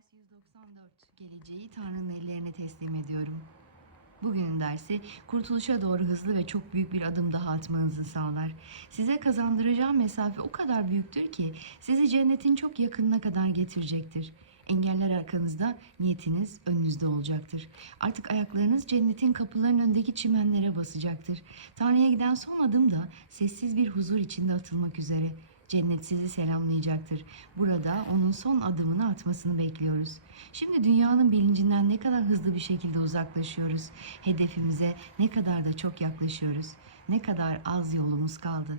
Ders 194. Geleceği Tanrı'nın ellerine teslim ediyorum. Bugünün dersi kurtuluşa doğru hızlı ve çok büyük bir adım daha atmanızı sağlar. Size kazandıracağım mesafe o kadar büyüktür ki sizi cennetin çok yakınına kadar getirecektir. Engeller arkanızda, niyetiniz önünüzde olacaktır. Artık ayaklarınız cennetin kapılarının önündeki çimenlere basacaktır. Tanrı'ya giden son adım da sessiz bir huzur içinde atılmak üzere. Cennet sizi selamlayacaktır. Burada onun son adımını atmasını bekliyoruz. Şimdi dünyanın bilincinden ne kadar hızlı bir şekilde uzaklaşıyoruz. Hedefimize ne kadar da çok yaklaşıyoruz. Ne kadar az yolumuz kaldı.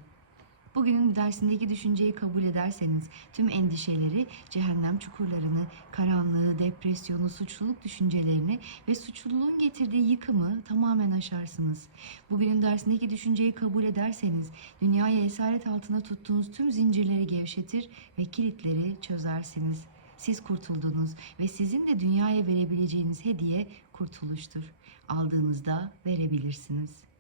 Bugünün dersindeki düşünceyi kabul ederseniz tüm endişeleri, cehennem çukurlarını, karanlığı, depresyonu, suçluluk düşüncelerini ve suçluluğun getirdiği yıkımı tamamen aşarsınız. Bugünün dersindeki düşünceyi kabul ederseniz dünyayı esaret altında tuttuğunuz tüm zincirleri gevşetir ve kilitleri çözersiniz. Siz kurtuldunuz ve sizin de dünyaya verebileceğiniz hediye kurtuluştur. Aldığınızda verebilirsiniz.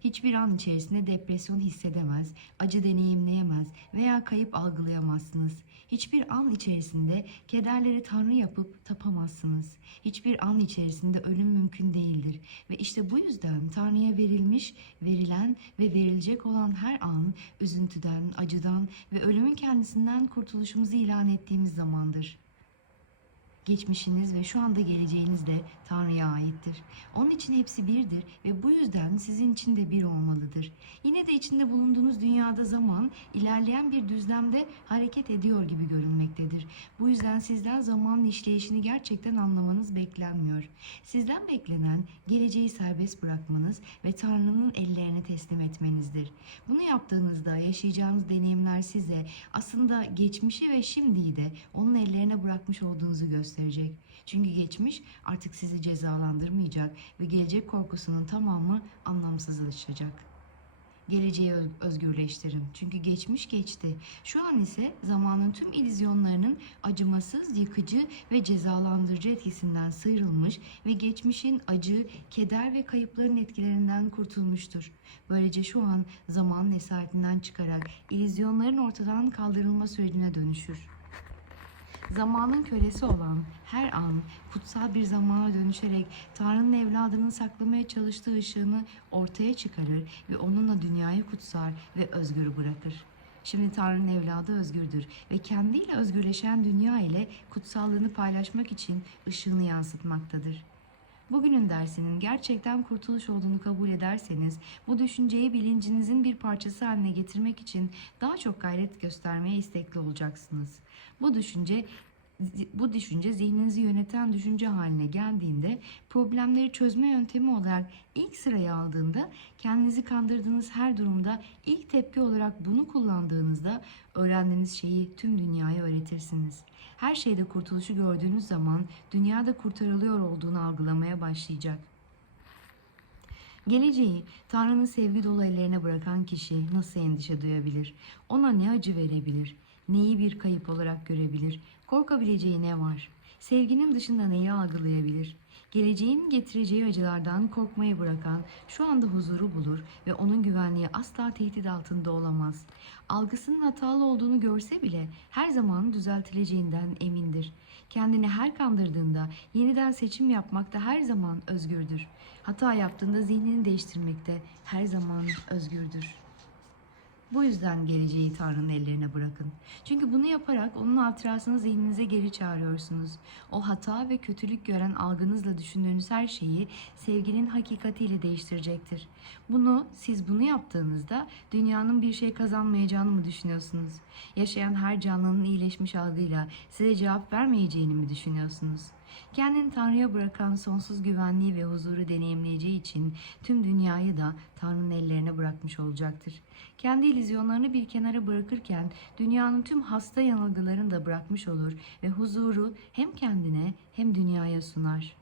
Hiçbir an içerisinde depresyon hissedemez, acı deneyimleyemez veya kayıp algılayamazsınız. Hiçbir an içerisinde kederleri tanrı yapıp tapamazsınız. Hiçbir an içerisinde ölüm mümkün değildir. Ve işte bu yüzden Tanrı'ya verilmiş, verilen ve verilecek olan her an üzüntüden, acıdan ve ölümün kendisinden kurtuluşumuzu ilan ettiğimiz zamandır. Geçmişiniz ve şu anda geleceğiniz de Tanrı'ya aittir. Onun için hepsi birdir ve bu yüzden sizin için de bir olmalıdır. Yine de içinde bulunduğunuz dünyada zaman ilerleyen bir düzlemde hareket ediyor gibi görünmektedir. Bu yüzden sizden zamanın işleyişini gerçekten anlamanız beklenmiyor. Sizden beklenen geleceği serbest bırakmanız ve Tanrı'nın ellerine teslim etmenizdir. Bunu yaptığınızda yaşayacağınız deneyimler size aslında geçmişi ve şimdiyi de onun ellerine bırakmış olduğunuzu gösterecek. Çünkü geçmiş artık sizi cezalandırmayacak ve gelecek korkusunun tamamı anlamsızlaşacak. Geleceği öz- özgürleştirin. Çünkü geçmiş geçti. Şu an ise zamanın tüm illüzyonlarının acımasız, yıkıcı ve cezalandırıcı etkisinden sıyrılmış ve geçmişin acı, keder ve kayıpların etkilerinden kurtulmuştur. Böylece şu an zamanın esaretinden çıkarak illüzyonların ortadan kaldırılma sürecine dönüşür. Zamanın kölesi olan her an kutsal bir zamana dönüşerek Tanrı'nın evladının saklamaya çalıştığı ışığını ortaya çıkarır ve onunla dünyayı kutsar ve özgür bırakır. Şimdi Tanrı'nın evladı özgürdür ve kendiyle özgürleşen dünya ile kutsallığını paylaşmak için ışığını yansıtmaktadır. Bugünün dersinin gerçekten kurtuluş olduğunu kabul ederseniz, bu düşünceyi bilincinizin bir parçası haline getirmek için daha çok gayret göstermeye istekli olacaksınız. Bu düşünce bu düşünce zihninizi yöneten düşünce haline geldiğinde, problemleri çözme yöntemi olarak ilk sıraya aldığında, kendinizi kandırdığınız her durumda ilk tepki olarak bunu kullandığınızda öğrendiğiniz şeyi tüm dünyaya öğretirsiniz. Her şeyde kurtuluşu gördüğünüz zaman dünyada kurtarılıyor olduğunu algılamaya başlayacak. Geleceği Tanrı'nın sevgi dolu ellerine bırakan kişi nasıl endişe duyabilir? Ona ne acı verebilir? Neyi bir kayıp olarak görebilir? Korkabileceği ne var? Sevginin dışında neyi algılayabilir? Geleceğin getireceği acılardan korkmayı bırakan şu anda huzuru bulur ve onun güvenliği asla tehdit altında olamaz. Algısının hatalı olduğunu görse bile her zaman düzeltileceğinden emindir. Kendini her kandırdığında yeniden seçim yapmakta her zaman özgürdür. Hata yaptığında zihnini değiştirmekte her zaman özgürdür. Bu yüzden geleceği Tanrı'nın ellerine bırakın. Çünkü bunu yaparak onun hatırasını zihninize geri çağırıyorsunuz. O hata ve kötülük gören algınızla düşündüğünüz her şeyi sevginin hakikatiyle değiştirecektir. Bunu siz bunu yaptığınızda dünyanın bir şey kazanmayacağını mı düşünüyorsunuz? Yaşayan her canlının iyileşmiş algıyla size cevap vermeyeceğini mi düşünüyorsunuz? Kendini Tanrı'ya bırakan sonsuz güvenliği ve huzuru deneyimleyeceği için tüm dünyayı da Tanrı'nın ellerine bırakmış olacaktır. Kendi illüzyonlarını bir kenara bırakırken dünyanın tüm hasta yanılgılarını da bırakmış olur ve huzuru hem kendine hem dünyaya sunar.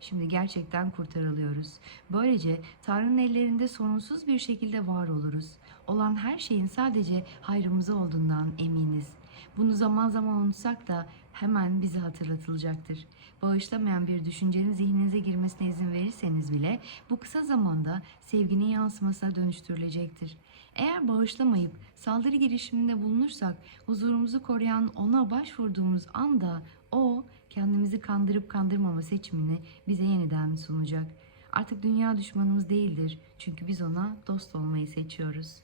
Şimdi gerçekten kurtarılıyoruz. Böylece Tanrı'nın ellerinde sorunsuz bir şekilde var oluruz. Olan her şeyin sadece hayrımıza olduğundan eminiz. Bunu zaman zaman unutsak da hemen bize hatırlatılacaktır. Bağışlamayan bir düşüncenin zihninize girmesine izin verirseniz bile bu kısa zamanda sevginin yansımasına dönüştürülecektir. Eğer bağışlamayıp saldırı girişiminde bulunursak huzurumuzu koruyan ona başvurduğumuz anda o kendimizi kandırıp kandırmama seçimini bize yeniden sunacak. Artık dünya düşmanımız değildir çünkü biz ona dost olmayı seçiyoruz.